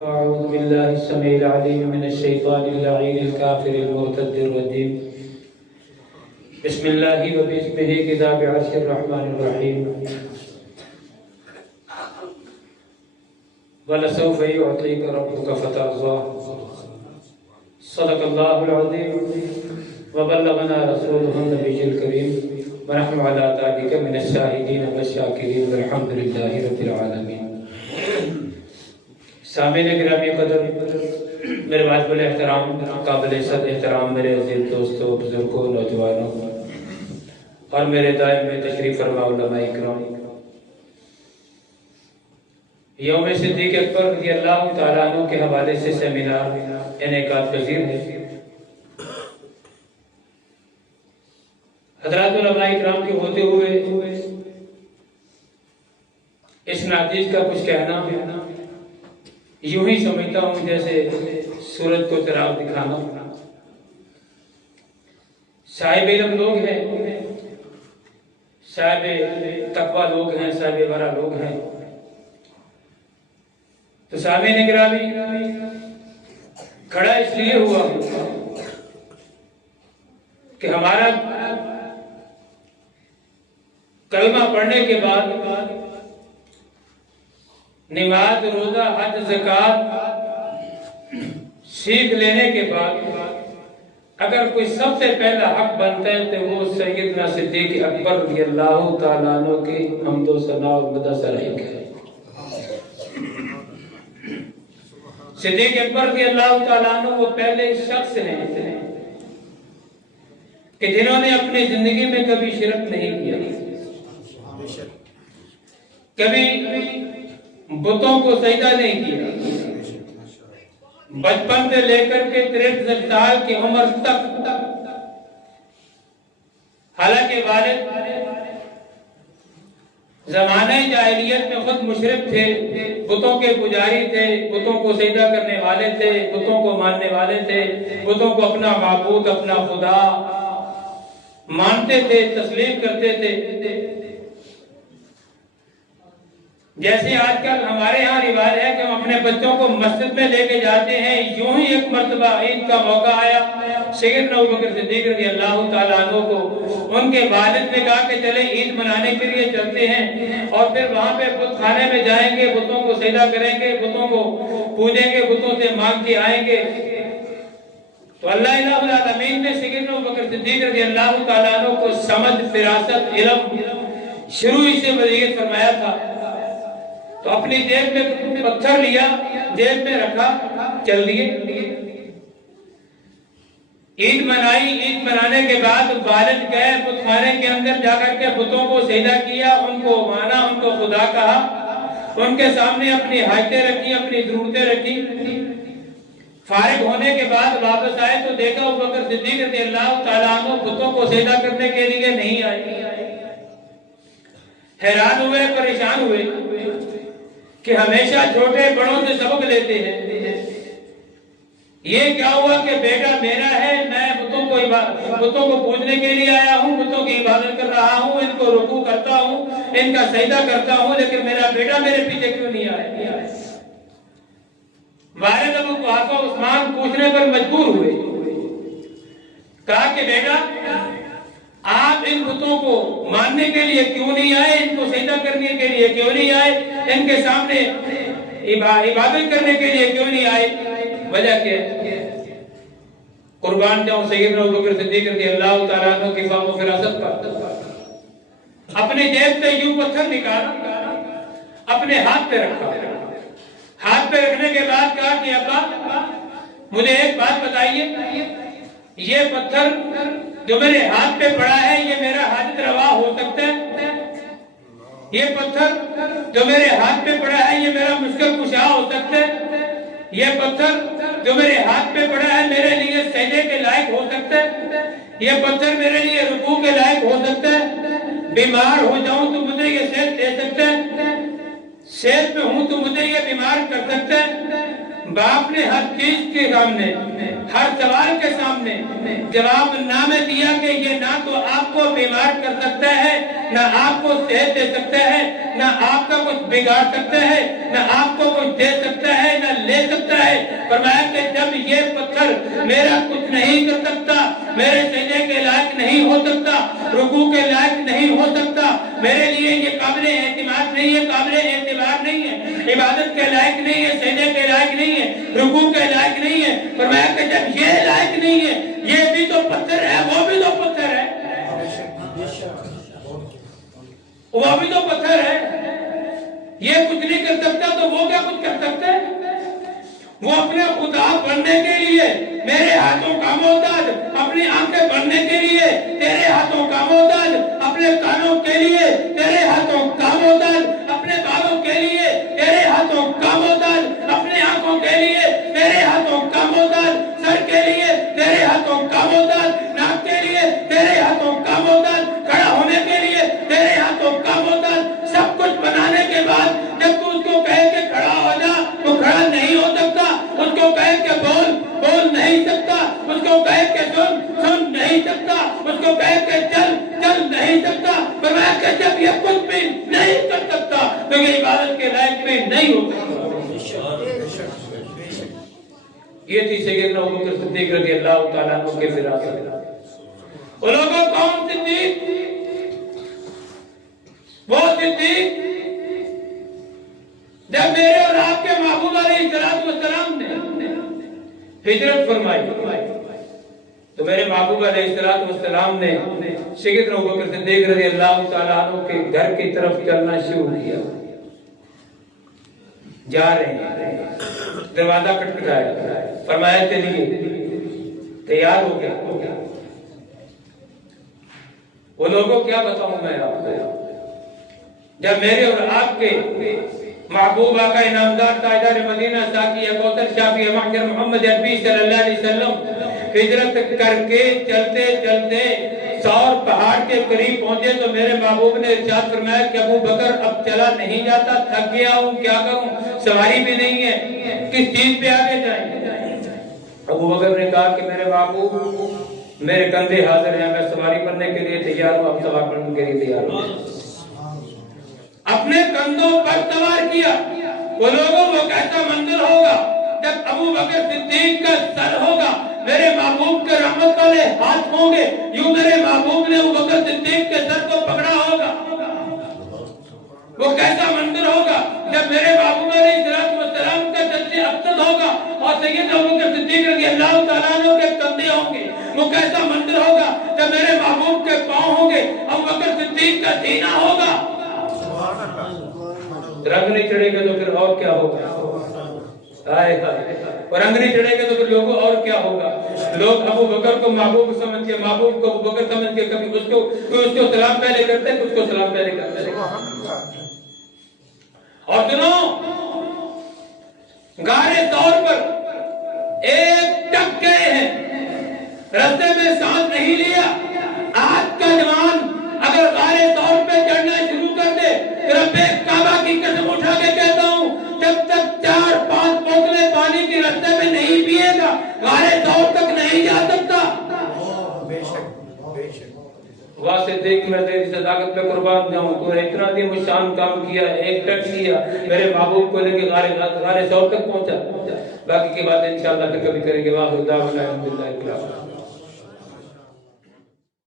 أعوذ بالله السميع العليم من الشيطان اللعين الكافر المرتد الرجيم. بسم الله وباسمه كتاب عرش الرحمن الرحيم. ولسوف يعطيك ربك فترضى. صدق الله العظيم وبلغنا رسوله النبي الكريم ونحن على ذلك من الشاهدين والشاكرين والحمد لله رب العالمين. سامعین گرامی قدر، میرے واجب الاحترام قابل عزت احترام میرے عزیز دوستوں، بزرگوں، نوجوانوں اور میرے دائم میں تشریف فرما علماء اکرام، یوم صدیق اکبر رضی اللہ تعالیٰ عنہ کے حوالے سے سیمینار انعقاد پذیر ہے. حضرات علماء اکرام کے ہوتے ہوئے اس نادیز کا کچھ کہنا یوں ہی سمجھتا ہوں جیسے سورج کو چراغ دکھانا. صاحب علم لوگ ہیں، صاحب تقوی لوگ ہیں، صاحب ورع لوگ ہیں. تو سامعین گرامی، کھڑا اس لیے ہوا کہ ہمارا کلمہ پڑھنے کے بعد نماز، روزہ، حج، زکوٰۃ سیکھ لینے کے بعد اگر کوئی سب سے پہلا حق بنتا ہے تو وہ سیدنا صدیق اکبر رضی اللہ تعالیٰ عنہ کی حمد و ثنا اور مدح سرائی ہے. صدیق اکبر رضی اللہ تعالیٰ عنہ وہ پہلے شخص ہیں کہ جنہوں نے اپنی زندگی میں کبھی شرک نہیں کیا، کبھی بتوں کو سجدہ نہیں کیا. بچپن سے لے کر کے 63 سال کی عمر تک، حالانکہ والد زمانہ جاہلیت میں خود مشرک تھے، بتوں کے پجاری تھے، بتوں کو سجدہ کرنے والے تھے، بتوں کو ماننے والے تھے، بتوں کو اپنا معبود، اپنا خدا مانتے تھے، تسلیم کرتے تھے. جیسے آج کل ہمارے ہاں رواج ہے کہ ہم اپنے بچوں کو مسجد میں لے کے جاتے ہیں، یوں ہی ایک مرتبہ عید کا موقع آیا، سیدنا ابوبکر صدیق رضی اللہ تعالیٰ عنہ کو ان کے والد نے کہا کہ چلیں عید منانے کے لیے چلتے ہیں اور پھر وہاں پہ بت خانے میں جائیں گے، بتوں کو سجدہ کریں گے، بتوں کو پوجیں گے، بتوں سے مانگ کے آئیں گے. تو اللہ الہ العالمین نے سیدنا ابوبکر صدیق رضی اللہ تعالیٰ عنہ کو سمجھ، فراست، علم شروع ہی سے وصیت فرمایا تھا. تو اپنی جیب میں پتھر لیا، جیب میں رکھا، چل دیے. عید منائی. عید منانے کے بعد والد گئے بت خانے کے اندر، جا کر کے بتوں کو سجدہ کیا، ان کو مانا، ان کو خدا کہا، ان کے سامنے اپنی حاجتیں رکھی، اپنی ضرورتیں رکھی. فارغ ہونے کے بعد واپس آئے تو دیکھا ابوبکر صدیق رضی اللہ تعالیٰ عنہ بتوں کو سجدہ کرنے کے لیے نہیں آئے. حیران ہوئے، پریشان ہوئے کہ ہمیشہ چھوٹے بڑوں سے سبق لیتے ہیں. یہ کیا ہوا کہ بیٹا میرا ہے، میں بتوں کو پوجنے کے لیے آیا ہوں، بتوں کی عبادت کر رہا ہوں، ان کو رکوع کرتا ہوں، ان کا سجدہ کرتا ہوں، لیکن میرا بیٹا میرے پیچھے کیوں نہیں آیا؟ والد ابو قحافہ عثمان پوچھنے پر مجبور ہوئے. کہا کہ بیٹا آپ ان بتوں کو ماننے کے لیے کیوں نہیں آئے، ان کو سجدہ کرنے کے لیے کیوں نہیں آئے، ان کے سامنے عبادت کرنے کے لیے کیوں نہیں آئے؟ وجہ کیا ہے؟ قربان جاؤں سیدنا ابوبکر صدیق رضی اللہ تعالیٰ عنہ کی فہم و فراست پر اپنے جیب سے یوں پتھر نکالا، اپنے ہاتھ پہ رکھا. ہاتھ پہ رکھنے کے بعد کہا کہ ابا مجھے ایک بات بتائیے، یہ پتھر جو میرے ہاتھ پہ پڑا ہے یہ میرا حاجت روا ہو سکتا ہے؟ یہ پتھر جو میرے ہاتھ پہ پڑا ہے یہ میرا مشکل کشا ہو سکتا ہے؟ یہ پتھر جو میرے ہاتھ پہ پڑا ہے میرے لیے سجدے کے لائق ہو سکتا ہے؟ یہ پتھر میرے لیے رکوع کے لائق ہو سکتا ہے؟ بیمار ہو جاؤں تو مجھے یہ صحت دے سکتا ہے؟ صحت میں ہوں تو مجھے یہ بیمار کر سکتا ہے؟ باپ نے ہر چیز کے سامنے، ہر سوال کے سامنے جواب نامے دیا کہ یہ نہ تو آپ کو بیمار کر سکتا ہے، نہ آپ کو صحت دے سکتا ہے، نہ آپ کا کچھ بگاڑ سکتا ہے، نہ آپ کو کچھ دے سکتا ہے، نہ لے سکتا ہے۔ فرمایا کہ جب یہ پتھر میرا کچھ نہیں کر سکتا، میرے سجدے کے لائق نہیں ہو سکتا، رکوع کے لائق نہیں ہو سکتا، میرے لیے یہ قابل اعتماد نہیں ہے، قابل اعتبار نہیں ہے، عبادت کے لائق نہیں ہے، سجدے کے لائق نہیں ہے، رکوع کے لائق نہیں ہے۔ فرمایا کہ جب یہ لائق نہیں ہے، یہ بھی تو پتھر ہے، وہ بھی تو پتھر ہے، وہ بھی تو پتھر ہے، یہ کچھ نہیں کر سکتا تو وہ کیا کچھ کر سکتا ہے؟ وہ اپنے خدا بننے کے لیے میرے ہاتھوں کا محتاج، اپنی آنکھیں بننے کے لیے تیرے ہاتھوں کا محتاج، اپنے کانوں کے لیے تیرے ہاتھوں کا محتاج، اپنے بالوں کے لیے تیرے ہاتھوں کا محتاج، اپنے آنکھوں کے لیے تیرے ہاتھوں کا محتاج، سر کے لیے تیرے ہاتھوں کا محتاج، ناک کے لیے تیرے ہاتھوں کا محتاج، کھڑا ہونے کے لیے تیرے ہاتھوں کا محتاج۔ سب کچھ بنانے کے بعد جب تو اس کو کہے کہ کھڑا ہو جا تو کھڑا نہیں ہو سکتا، اس کو کہے کہ بول بول نہیں سکتا، اس کو کہے کہ سن سن نہیں سکتا، اس کو کہے کہ چل چل نہیں سکتا۔ فرمایا کہ جب یہ کچھ بھی نہیں کر سکتا تو یہ عبادت کے لائق بھی نہیں ہو سکتا۔ یہ تھی سیدنا ابوبکر صدیق رضی اللہ تعالیٰ عنہ کے فراست۔ وہ لوگوں کون صدیق؟ وہ صدیق جب میرے اور آپ کے محبوب علیہ السلام نے ہجرت فرمائی تو میرے محبوب علیہ السلام نے سیدنا ابوبکر صدیق رضی اللہ تعالیٰ عنہ کے گھر کی طرف چلنا شروع کیا۔ جا رہے ہیں، دروازہ کھٹکھٹایا، فرمایا چلیے، تیار ہو گیا۔ وہ لوگوں کیا بتاؤں میں آپ کو، جب میرے اور آپ کے محبوب آقا انعامدار تاجدار مدینہ ساقی کوثر شافی محشر محمد عربی صلی اللہ علیہ وسلم ہجرت کر کے چلتے چلتے سور پہاڑ کے قریب پہنچے تو میرے محبوب نے ارشاد فرمایا کہ ابو بکر اب چلا نہیں جاتا، تھک گیا ہوں، کیا کروں، سواری بھی نہیں ہے، کس چیز پہ آگے جائیں؟ ابو بکر نے کہا کہ میرے محبوب میرے کندھے حاضر ہیں، میں سواری کرنے کے لیے تیار ہوں، اب سوار کرنے کے لیے تیار ہوں۔ اپنے کندھوں پر سوار کیا۔ وہ لوگوں وہ کیسا منظر ہوگا جب ابو بکر صدیق کا سر ہوگا، میرے محبوب کے رحمت والے ہاتھ ہوں گے، یوں میرے محبوب نے ابو بکر صدیق کے سر کو پکڑا ہوگا۔ وہ کیسا منظر ہوگا جب میرے محبوب علیہ السلام کا جسد ابتد ہوگا اور سیدنا ابو بکر صدیق رضی اللہ تعالیٰ عنہ کے کندھے ہوں گے۔ وہ کیسا منظر ہوگا جب میرے محبوب کے پاؤں ہوں گے، ابو بکر صدیق کا سینہ ہوگا۔ رنگ نہیں چڑھے گا تو پھر اور کیا ہوگا؟ رنگ نہیں چڑھے گا تو پھر لوگوں اور کیا ہوگا؟ لوگ ابو بکر کو محبوب سمجھ کے، محبوب کو ابو بکر سمجھ کے، کبھی اس کو سلام پہلے کرتے ہیں، کچھ کو سلام پہلے کرتے ہیں۔ اور سنو، غارِ ثور پر ایک ٹک گئے ہیں، رستے میں سانس نہیں لیا۔ آج کا جوان اگر غارِ ثور پہ چڑھنا شروع کر دے، رب کعبہ کی قسم اٹھا کے کہتا ہوں، جب تک 4-5 بوتلیں پانی کی رستے میں نہیں پیے گا، غارِ ثور تک نہیں جا سکتا۔ واسطے دیکھ میں تیری صداقت پہ قربان جاؤں، تو نے اتنا دن مشان کام کیا، ایک ٹک کیا، میرے محبوب کو لے کے غارِ ثور تک پہنچا۔ باقی کی باتیں انشاءاللہ پھر کبھی کریں گے۔ واہ خدا بنا الحمدللہ۔